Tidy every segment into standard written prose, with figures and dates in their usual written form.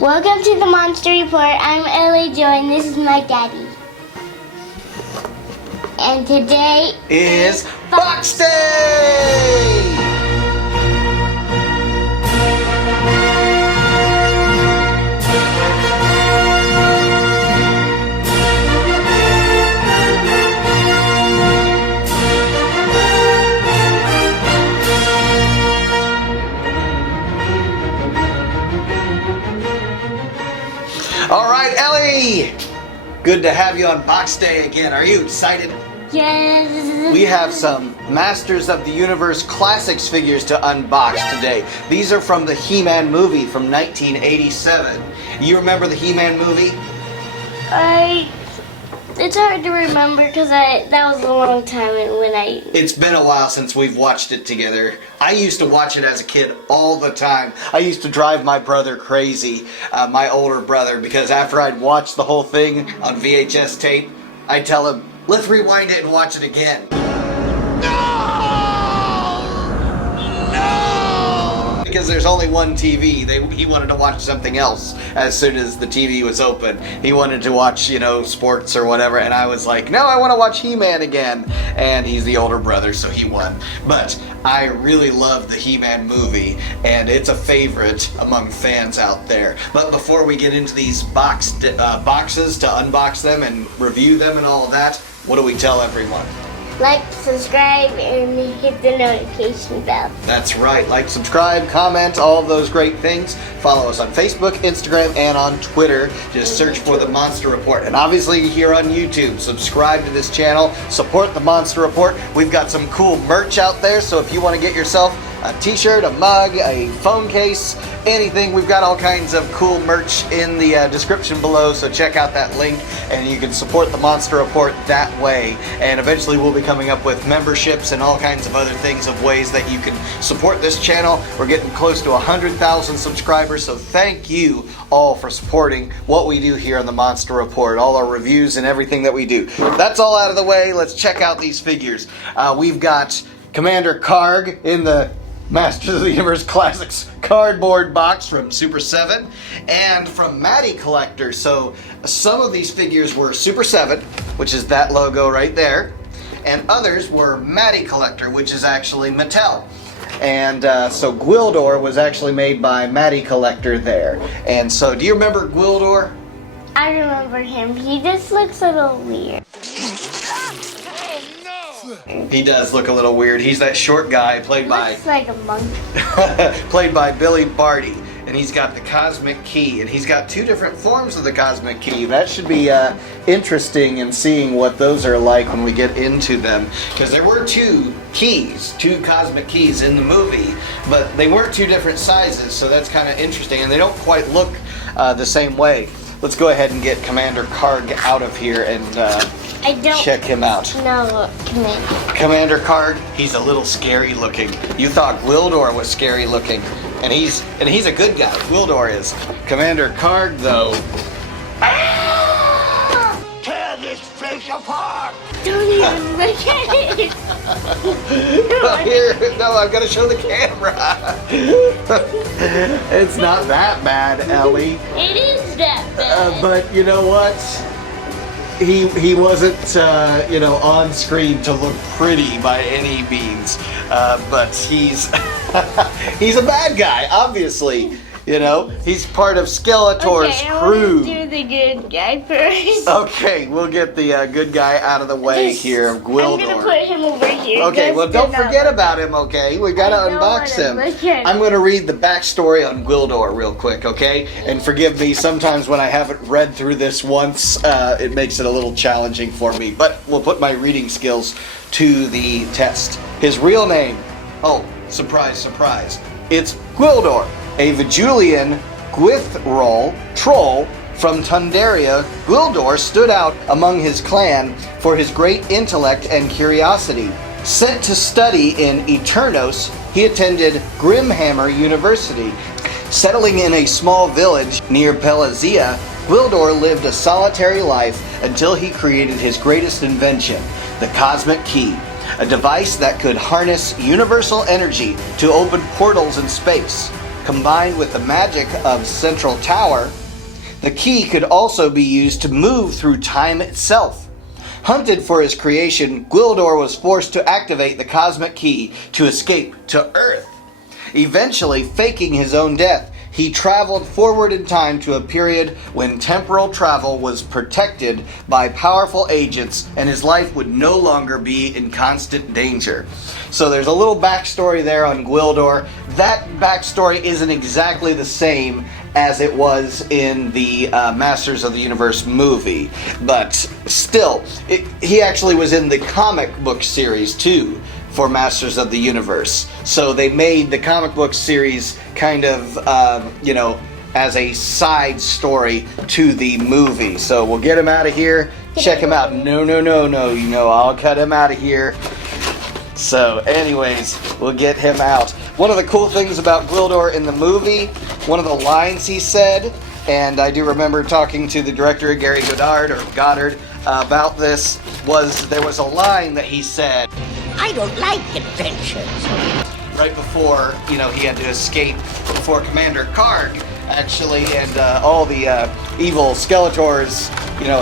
Welcome to the Monster Report. I'm Ellie Joy and this is my daddy. And today is Box Day! All right, Ellie! Good to have you on Box Day again. Are you excited? Yes. We have some Masters of the Universe Classics figures to unbox today. These are from the He-Man movie from 1987. You remember the He-Man movie? It's hard to remember because that was a long time when I... It's been a while since we've watched it together. I used to watch it as a kid all the time. I used to drive my brother crazy, my older brother, because after I'd watched the whole thing on VHS tape, I'd tell him, let's rewind it and watch it again. Because there's only one TV. He wanted to watch something else as soon as the TV was open. He wanted to watch, sports or whatever, and I was like, no, I want to watch He-Man again. And he's the older brother, so he won. But I really love the He-Man movie, and it's a favorite among fans out there. But before we get into these boxes to unbox them and review them and all of that, what do we tell everyone? Like, subscribe, and hit the notification bell. That's right. Like, subscribe, comment, all of those great things. Follow us on Facebook, Instagram, and on Twitter. Just search for The Monster Report. And obviously here on YouTube, subscribe to this channel. Support The Monster Report. We've got some cool merch out there, so if you want to get yourself a t-shirt, a mug, a phone case, anything, we've got all kinds of cool merch in the description below, so check out that link and you can support the Monster Report that way. And eventually we'll be coming up with memberships and all kinds of other things of ways that you can support this channel. We're getting close to 100,000 subscribers, so thank you all for supporting what we do here on the Monster Report, all our reviews and everything that we do. That's all out of the way. Let's check out these figures. We've got Commander Karg in the Masters of the Universe Classics cardboard box from Super7 and from Matty Collector. So some of these figures were Super7, which is that logo right there, and others were Matty Collector, which is actually Mattel. And so Gwildor was actually made by Matty Collector there. And so, do you remember Gwildor? I remember him. He just looks a little weird. He does look a little weird. He's that short guy played by... Looks like a monkey. played by Billy Barty. And he's got the Cosmic Key. And he's got two different forms of the Cosmic Key. That should be interesting in seeing what those are like when we get into them. Because there were two Cosmic Keys in the movie. But they weren't two different sizes. So that's kind of interesting. And they don't quite look the same way. Let's go ahead and get Commander Karg out of here and... check him out. No, Commander Karg, he's a little scary looking. You thought Gwildor was scary looking, and he's a good guy. Gwildor is. Commander Karg, though. Tear this place apart! don't even look at it. No, I've got to show the camera. It's not that bad, Ellie. It is that bad. But you know what? He wasn't, on screen to look pretty by any means, but he's he's a bad guy, obviously. He's part of Skeletor's crew. Okay, I want to do the good guy first. Okay, we'll get the good guy out of the way here of Gwildor. I'm gonna put him over here. Okay, well don't forget about him, okay? We gotta unbox him. I'm gonna read the backstory on Gwildor real quick, okay? And forgive me, sometimes when I haven't read through this once, it makes it a little challenging for me. But we'll put my reading skills to the test. His real name, oh, surprise, surprise, it's Gwildor, a Vajulian Gwithrol troll from Tundaria. Gwildor stood out among his clan for his great intellect and curiosity. Sent to study in Eternos, he attended Grimhammer University. Settling in a small village near Pelazia, Gwildor lived a solitary life until he created his greatest invention, the Cosmic Key, a device that could harness universal energy to open portals in space. Combined with the magic of Central Tower, the key could also be used to move through time itself. Hunted for his creation, Gwildor was forced to activate the cosmic key to escape to Earth. Eventually, faking his own death, he traveled forward in time to a period when temporal travel was protected by powerful agents and his life would no longer be in constant danger. So there's a little backstory there on Gwildor. That backstory isn't exactly the same as it was in the Masters of the Universe movie, but still, he actually was in the comic book series too for Masters of the Universe. So they made the comic book series kind of, as a side story to the movie. So we'll get him out of here. Check him out. No, I'll cut him out of here. So anyways, we'll get him out. One of the cool things about Gwildor in the movie, one of the lines he said, and I do remember talking to the director, Gary Goddard, about this, was there was a line that he said, I don't like adventures. Right before, he had to escape before Commander Karg, actually, and all the evil Skeletors,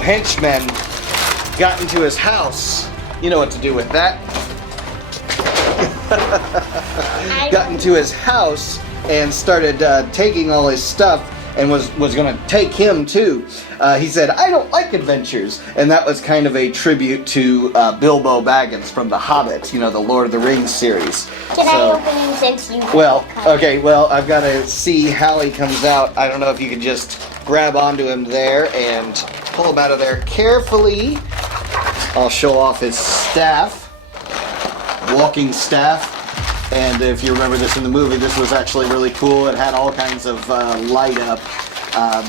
henchmen, got into his house. You know what to do with that. Got into his house and started taking all his stuff and was going to take him too. He said, I don't like adventures. And that was kind of a tribute to Bilbo Baggins from The Hobbit, the Lord of the Rings series. Can I open him since you... I've got to see how he comes out. I don't know if you could just grab onto him there and pull him out of there carefully. I'll show off his staff. Walking staff. And if you remember this in the movie, this was actually really cool. It had all kinds of light up,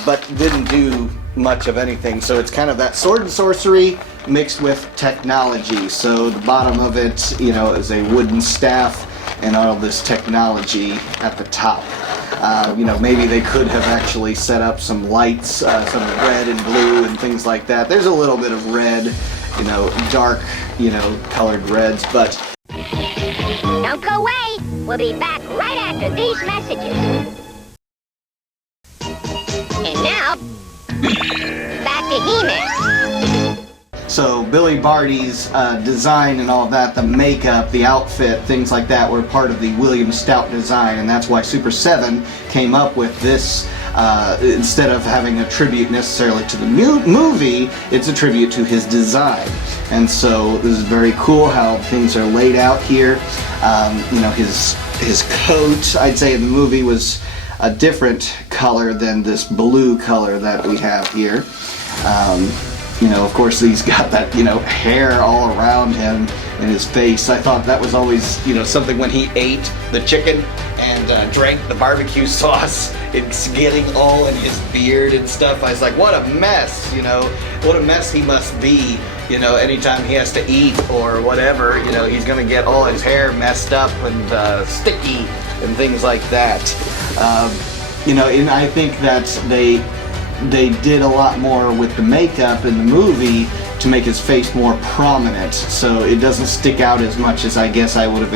but didn't do much of anything. So it's kind of that sword and sorcery mixed with technology. So the bottom of it, is a wooden staff and all this technology at the top. Maybe they could have actually set up some lights, some red and blue and things like that. There's a little bit of red, dark, colored reds, but... Don't go away. We'll be back right after these messages. And now, back to He-Man. So Billy Barty's design and all of that, the makeup, the outfit, things like that were part of the William Stout design, and that's why Super7 came up with this. Instead of having a tribute necessarily to the movie, it's a tribute to his design. And so this is very cool how things are laid out here. His coat, I'd say in the movie, was a different color than this blue color that we have here. Of course he's got that, hair all around him and his face. I thought that was always, something when he ate the chicken and drank the barbecue sauce. It's getting all in his beard and stuff. I was like, what a mess, what a mess he must be, anytime he has to eat or whatever, he's gonna get all his hair messed up and sticky and things like that. And I think that they did a lot more with the makeup in the movie to make his face more prominent, so it doesn't stick out as much as I guess I would have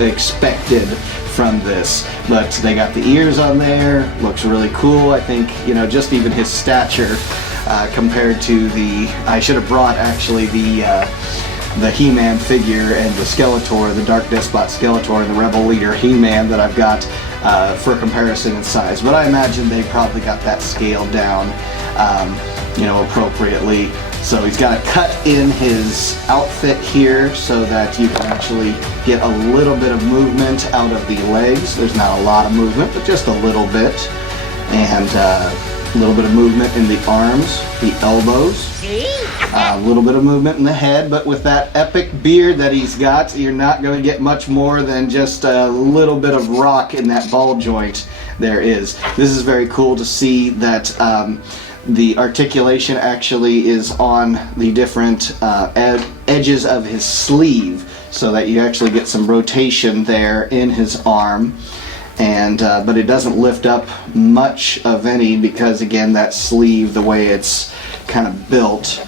expected from this. But they got the ears on there, looks really cool. I think, just even his stature compared to I should have brought actually the He-Man figure and the Skeletor, the Dark Despot Skeletor, and the Rebel Leader He-Man that I've got for comparison in size. But I imagine they probably got that scaled down, appropriately. So he's got a cut in his outfit here so that you can actually get a little bit of movement out of the legs. There's not a lot of movement, but just a little bit. And a little bit of movement in the arms, the elbows. A little bit of movement in the head, but with that epic beard that he's got, you're not going to get much more than just a little bit of rock in that ball joint there is. This is very cool to see that the articulation actually is on the different edges of his sleeve, so that you actually get some rotation there in his arm. And but it doesn't lift up much of any because, again, that sleeve, the way it's kind of built,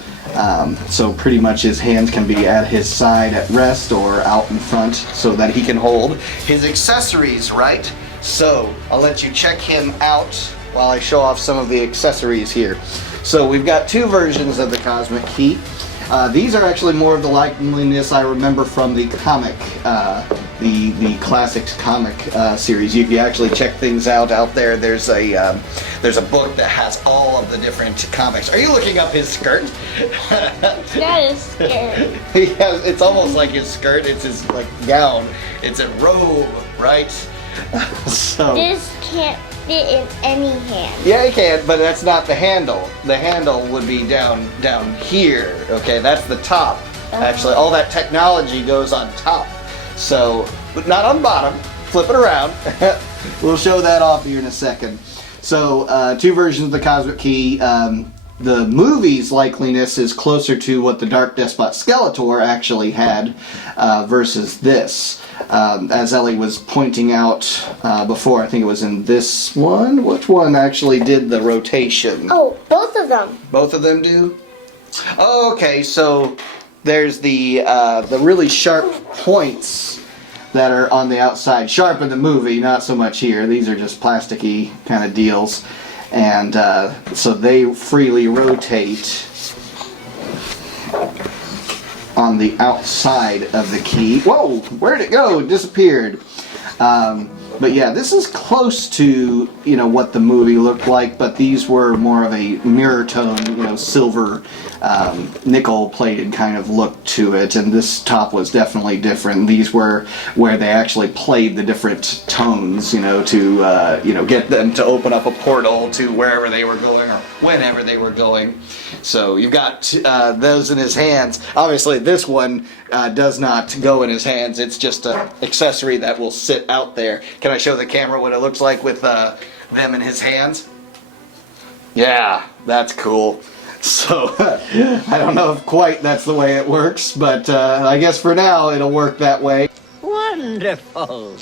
so pretty much his hands can be at his side at rest or out in front so that he can hold his accessories, right? So I'll let you check him out while I show off some of the accessories here. So we've got two versions of the Cosmic Key. These are actually more of the likeliness I remember from the comic, the classic comic series. If you actually check things out there, there's a book that has all of the different comics. Are you looking up his skirt? That is scary. It's almost like his skirt. It's his like gown. It's a robe, right? So This can't fit in any hand. yeah, it can, but that's not the handle. The handle would be down here. Okay, that's the top. Actually, all that technology goes on top. So, but not on the bottom. Flip it around. We'll show that off here in a second. So, two versions of the Cosmic Key. The movie's likeliness is closer to what the Dark Despot Skeletor actually had versus this. As Ellie was pointing out before, I think it was in this one. Which one actually did the rotation? Oh, both of them. Both of them do? Oh, okay, so there's the really sharp points that are on the outside. Sharp in the movie, not so much here. These are just plasticky kind of deals. And so they freely rotate on the outside of the key. Whoa, where'd it go? It disappeared. But yeah, this is close to, you know, what the movie looked like, but these were more of a mirror tone, you know, silver, nickel-plated kind of look to it, and this top was definitely different. These were where they actually played the different tones, you know, to, you know, get them to open up a portal to wherever they were going or whenever they were going. So you've got those in his hands. Obviously, this one does not go in his hands. It's just an accessory that will sit out there. Can I show the camera what it looks like with them in his hands? Yeah, that's cool. So, I don't know if quite that's the way it works, but I guess for now it'll work that way. Wonderful.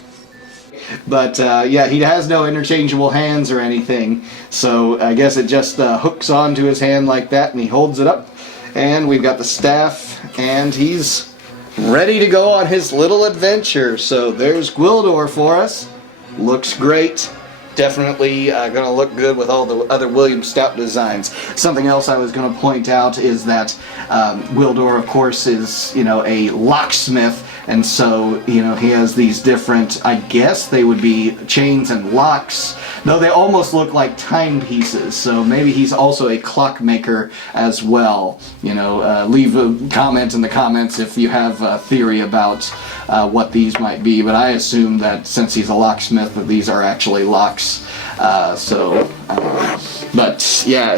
But yeah, he has no interchangeable hands or anything, so I guess it just hooks onto his hand like that and he holds it up. And we've got the staff, and he's ready to go on his little adventure. So there's Gwildor for us. Looks great. Definitely going to look good with all the other William Stout designs. Something else I was going to point out is that Gwildor, of course, is, you know, a locksmith, and so, you know, he has these different, I guess they would be chains and locks, though they almost look like timepieces, so maybe he's also a clockmaker as well. You know, leave a comment in the comments if you have a theory about what these might be, but I assume that since he's a locksmith that these are actually locks. But yeah,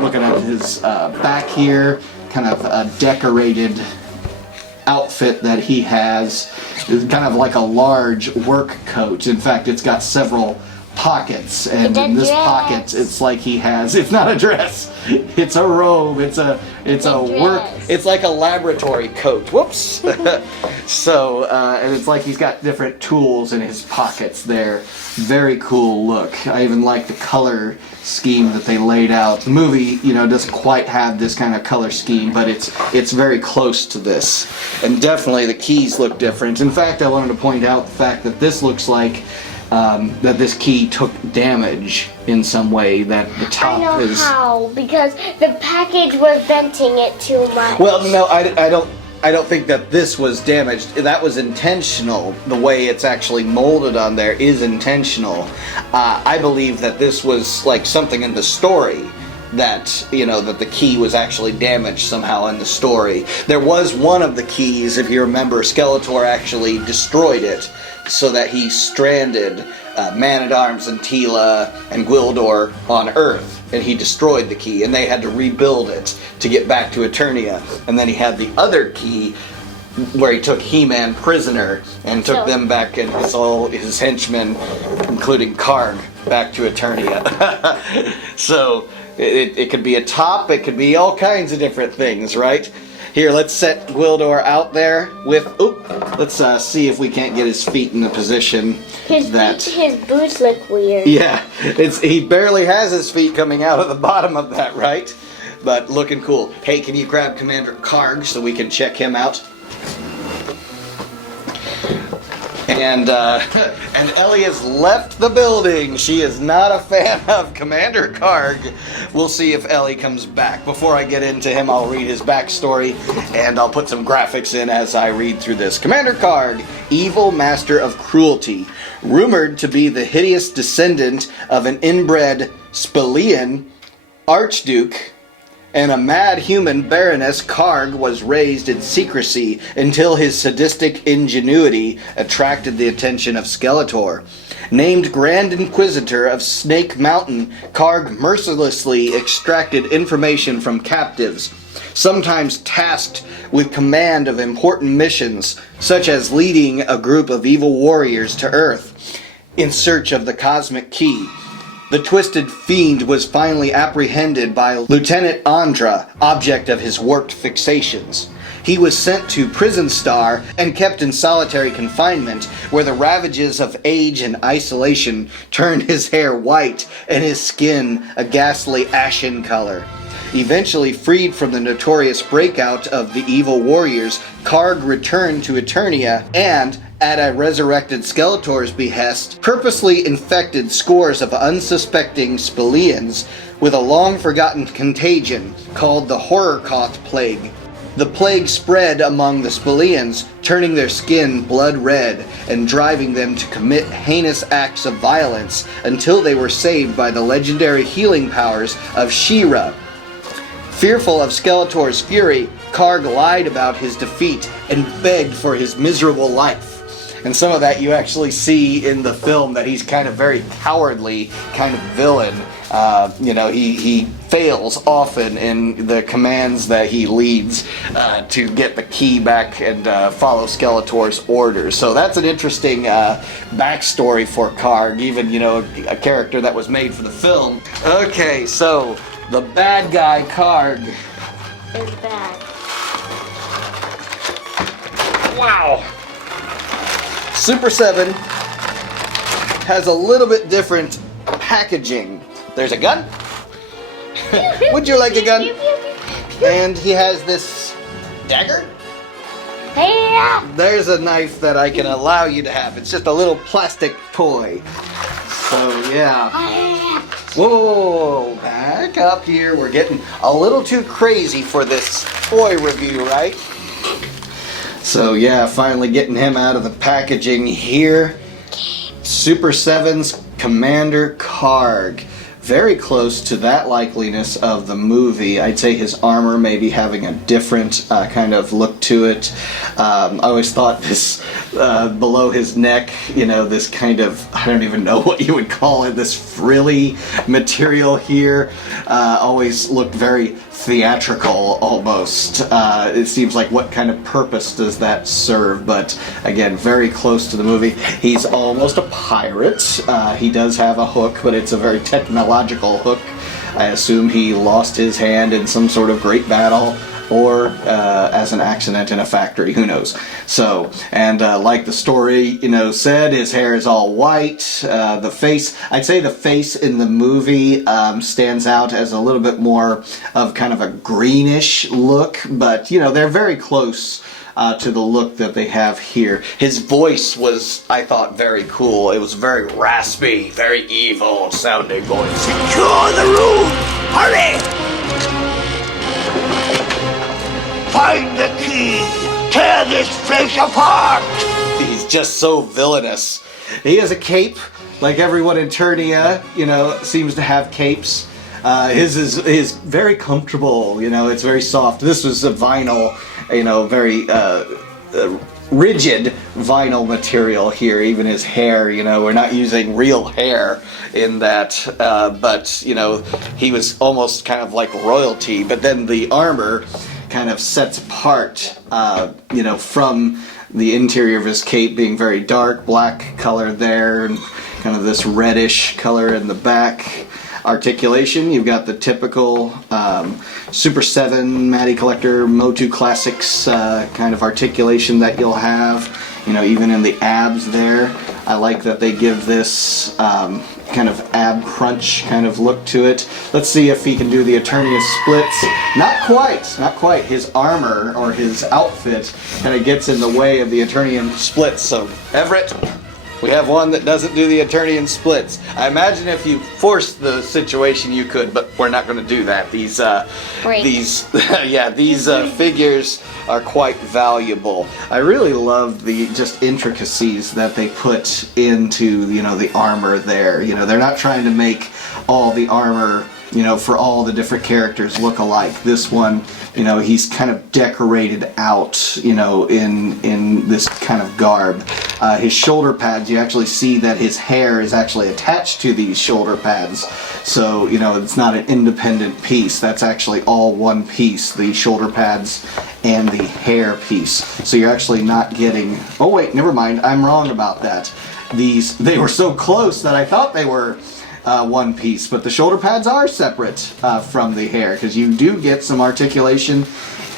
looking at his back here, kind of a decorated outfit that he has. It's kind of like a large work coat. In fact, it's got several pockets, and in this pocket it's like he has, it's not a dress, it's a robe, it's a work, it's like a laboratory coat. Whoops. So and it's like he's got different tools in his pockets there. Very cool look. I even like the color scheme that they laid out. The movie, you know, doesn't quite have this kind of color scheme, but it's very close to this, and definitely the keys look different. In fact, I wanted to point out the fact that this looks like that this key took damage in some way, that the top I know is... how, because the package was venting it too much. Well, no, I don't think that this was damaged. That was intentional. The way it's actually molded on there is intentional. I believe that this was like something in the story that, you know, that the key was actually damaged somehow in the story. There was one of the keys, if you remember, Skeletor actually destroyed it so that he stranded Man-at-Arms and Tila and Gwildor on Earth, and he destroyed the key, and they had to rebuild it to get back to Eternia. And then he had the other key where he took He-Man prisoner and took them back, and all his henchmen, including Karg, back to Eternia. So it could be a top, it could be all kinds of different things, right? Here, let's set Gwildor out there with, let's see if we can't get his feet in the position His boots look weird. Yeah, he barely has his feet coming out of the bottom of that, right? But looking cool. Hey, can you grab Commander Karg so we can check him out? And and Ellie has left the building. She is not a fan of Commander Karg. We'll see if Ellie comes back. Before I get into him, I'll read his backstory, and I'll put some graphics in as I read through this. Commander Karg, evil master of cruelty, rumored to be the hideous descendant of an inbred Spilian archduke and a mad human Baroness, Karg was raised in secrecy until his sadistic ingenuity attracted the attention of Skeletor. Named Grand Inquisitor of Snake Mountain, Karg mercilessly extracted information from captives, sometimes tasked with command of important missions, such as leading a group of evil warriors to Earth in search of the cosmic key. The twisted fiend was finally apprehended by Lieutenant Andra, object of his warped fixations. He was sent to Prison Star and kept in solitary confinement, where the ravages of age and isolation turned his hair white and his skin a ghastly ashen color. Eventually freed from the notorious breakout of the evil warriors, Karg returned to Eternia and, at a resurrected Skeletor's behest, purposely infected scores of unsuspecting Spilians with a long-forgotten contagion called the Horrorcoth Plague. The plague spread among the Spilians, turning their skin blood red and driving them to commit heinous acts of violence until they were saved by the legendary healing powers of She-Ra. Fearful of Skeletor's fury, Karg lied about his defeat and begged for his miserable life. And some of that you actually see in the film, that he's kind of very cowardly kind of villain. He fails often in the commands that he leads to get the key back and follow Skeletor's orders. So that's an interesting backstory for Karg, even, a character that was made for the film. Okay, so the bad guy, Karg. Is bad. Wow. Super7 has a little bit different packaging. There's a gun. Would you like a gun? And he has this dagger. Yeah. There's a knife that I can allow you to have. It's just a little plastic toy. So yeah. Whoa, back up here. We're getting a little too crazy for this toy review, right? So yeah, finally getting him out of the packaging here. Super7's Commander Karg. Very close to that likeliness of the movie. I'd say his armor maybe having a different kind of look to it. I always thought this below his neck, this kind of, I don't even know what you would call it, this frilly material here, always looked very theatrical almost. It seems like, what kind of purpose does that serve? But again, very close to the movie. He's almost a pirate. He does have a hook, but it's a very technological hook. I assume he lost his hand in some sort of great battle, or as an accident in a factory, who knows. So, and like the story, said, his hair is all white. The face, I'd say the face in the movie stands out as a little bit more of kind of a greenish look, but, they're very close to the look that they have here. His voice was, I thought, very cool. It was very raspy, very evil sounding voice. Secure the room! Hurry! Find the key! Tear this place apart! He's just so villainous. He has a cape, like everyone in Eternia, seems to have capes. His is very comfortable, it's very soft. This was a vinyl, very rigid vinyl material here. Even his hair, we're not using real hair in that, but, he was almost kind of like royalty. But then the armor kind of sets apart, from the interior of his cape being very dark, black color there, and kind of this reddish color in the back. Articulation, you've got the typical Super7, Matty Collector, MOTU Classics kind of articulation that you'll have. You know, even in the abs there, I like that they give this kind of ab crunch kind of look to it. Let's see if he can do the Eternian splits. Not quite, not quite. His armor or his outfit kind of gets in the way of the Eternian splits. So, Everett, we have one that doesn't do the Eternian splits. I imagine if you forced the situation you could, but we're not going to do that. These figures are quite valuable. I really love the just intricacies that they put into, you know, the armor there. You know, they're not trying to make all the armor, you know, for all the different characters look alike. This one, you know, he's kind of decorated out, you know, in this kind of garb. His shoulder pads, you actually see that his hair is actually attached to these shoulder pads. So, you know, it's not an independent piece. That's actually all one piece, the shoulder pads and the hair piece. So you're actually not getting... Oh wait, never mind. I'm wrong about that. They were so close that I thought they were one piece, but the shoulder pads are separate from the hair, because you do get some articulation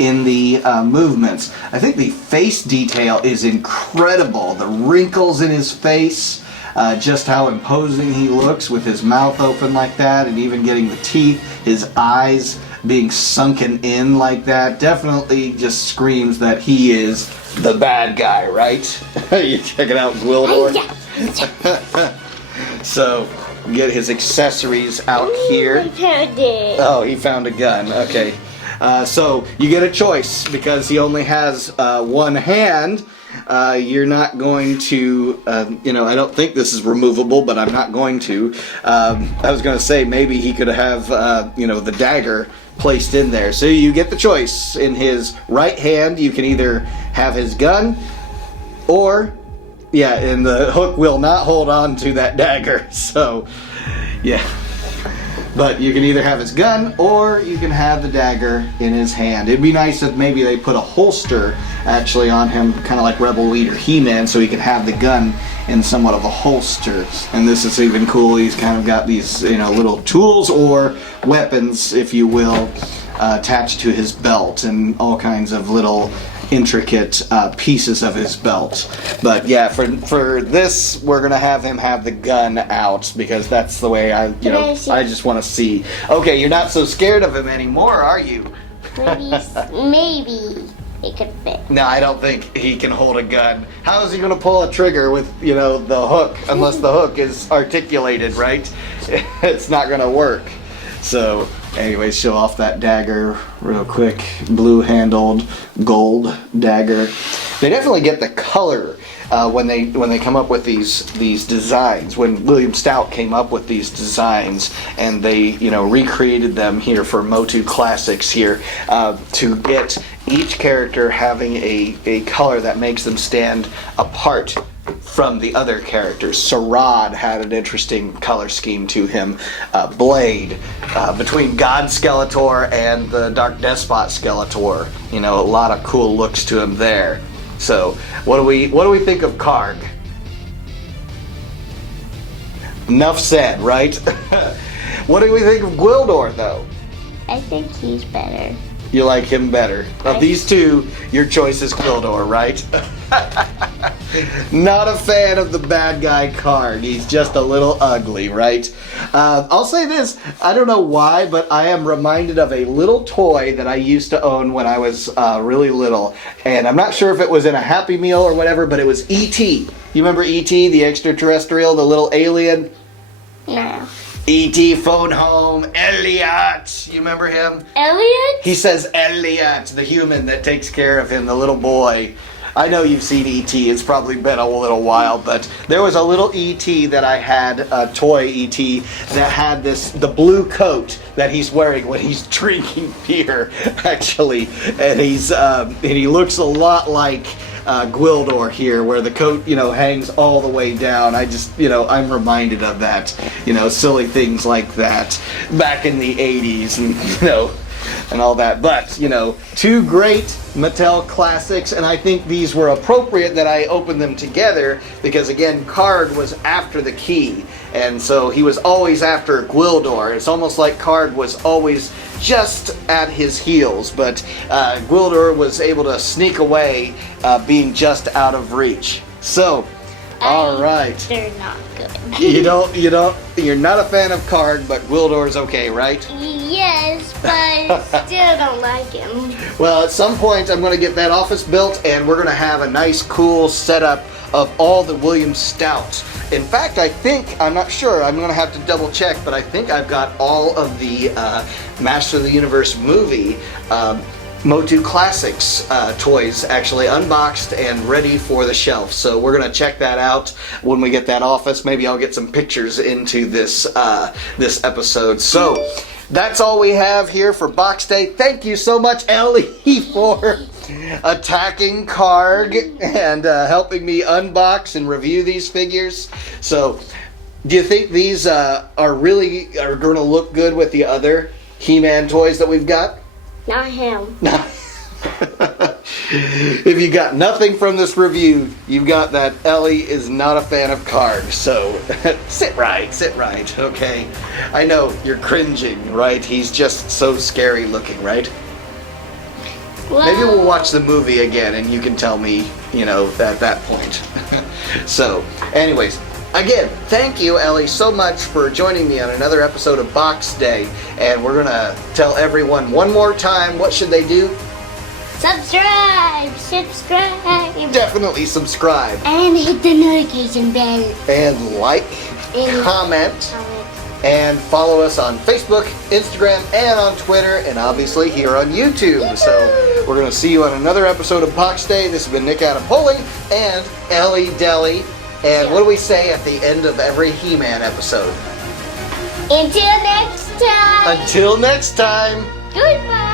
in the movements. I think the face detail is incredible. The wrinkles in his face, just how imposing he looks with his mouth open like that, and even getting the teeth, his eyes being sunken in like that, definitely just screams that he is the bad guy, right? You checking out Gwildor? So, get his accessories out here. I found it. Oh, he found a gun. Okay. So you get a choice because he only has one hand. You're not going to, you know, I don't think this is removable, but I'm not going to. I was going to say maybe he could have, you know, the dagger placed in there. So you get the choice. In his right hand, you can either have his gun or... yeah, and the hook will not hold on to that dagger, so, yeah. But you can either have his gun, or you can have the dagger in his hand. It'd be nice if maybe they put a holster, actually, on him, kind of like Rebel Leader He-Man, so he can have the gun in somewhat of a holster. And this is even cool, he's kind of got these, you know, little tools, or weapons, if you will, attached to his belt, and all kinds of little... intricate pieces of his belt. But yeah, for this, we're gonna have him have the gun out, because that's the way I just want to see. Okay, you're not so scared of him anymore, are you? Maybe it could fit. No, I don't think he can hold a gun. How is he gonna pull a trigger with, you know, the hook, unless the hook is articulated, right? It's not gonna work. So, anyway, show off that dagger real quick. Blue-handled gold dagger. They definitely get the color when they come up with these designs. When William Stout came up with these designs, and they, you know, recreated them here for MOTU Classics here, to get each character having a color that makes them stand apart from the other characters. Sarad had an interesting color scheme to him. Blade, between God Skeletor and the Dark Despot Skeletor, you know, a lot of cool looks to him there. So, what do we think of Karg? Enough said, right? What do we think of Gwildor, though? I think he's better. You like him better. Of these two, your choice is Gwildor, right? Not a fan of the bad guy Karg. He's just a little ugly, right? I'll say this. I don't know why, but I am reminded of a little toy that I used to own when I was really little. And I'm not sure if it was in a Happy Meal or whatever, but it was E.T. You remember E.T., the extraterrestrial, the little alien? No. E.T. phone home, Elliot. You remember him? Elliot? He says Elliot, the human that takes care of him, the little boy. I know you've seen E.T. It's probably been a little while, but there was a little E.T. that I had, a toy E.T. that had the blue coat that he's wearing when he's drinking beer, actually. And he looks a lot like Gwildor here, where the coat, you know, hangs all the way down. I just, you know, I'm reminded of that, you know, silly things like that back in the 80s, and, you know, and all that. But, you know, two great Mattel classics, and I think these were appropriate that I opened them together because, again, Karg was after the key, and so he was always after Gwildor. It's almost like Karg was always just at his heels, but Gwildor was able to sneak away, being just out of reach. So, all right. They're not good. You're not a fan of Karg, but Gwildor's okay, right? Yes, but still don't like him. Well, at some point I'm going to get that office built, and we're going to have a nice, cool setup of all the William Stout. In fact, I'm not sure, I'm going to have to double check, but I think I've got all of the Master of the Universe movie MOTU Classics toys actually unboxed and ready for the shelf. So we're going to check that out when we get that office. Maybe I'll get some pictures into this this episode. So that's all we have here for Box Day. Thank you so much, Ellie, for attacking Karg and helping me unbox and review these figures. So do you think these are going to look good with the other He-Man toys that we've got? Not him. If you got nothing from this review, you've got that Ellie is not a fan of Karg. So sit right, okay? I know you're cringing, right? He's just so scary looking, right? Well, Maybe we'll watch the movie again and you can tell me, you know, at that point. So, anyways, again, thank you, Ellie, so much for joining me on another episode of Box Day. And we're going to tell everyone one more time, what should they do? subscribe. Definitely subscribe. And hit the notification bell. And like, And comment, and follow us on Facebook, Instagram, and on Twitter, and obviously here on YouTube. So we're going to see you on another episode of Box Day. This has been Nick Adapoli and Ellie Deli. And what do we say at the end of every He-Man episode? Until next time. Until next time. Goodbye.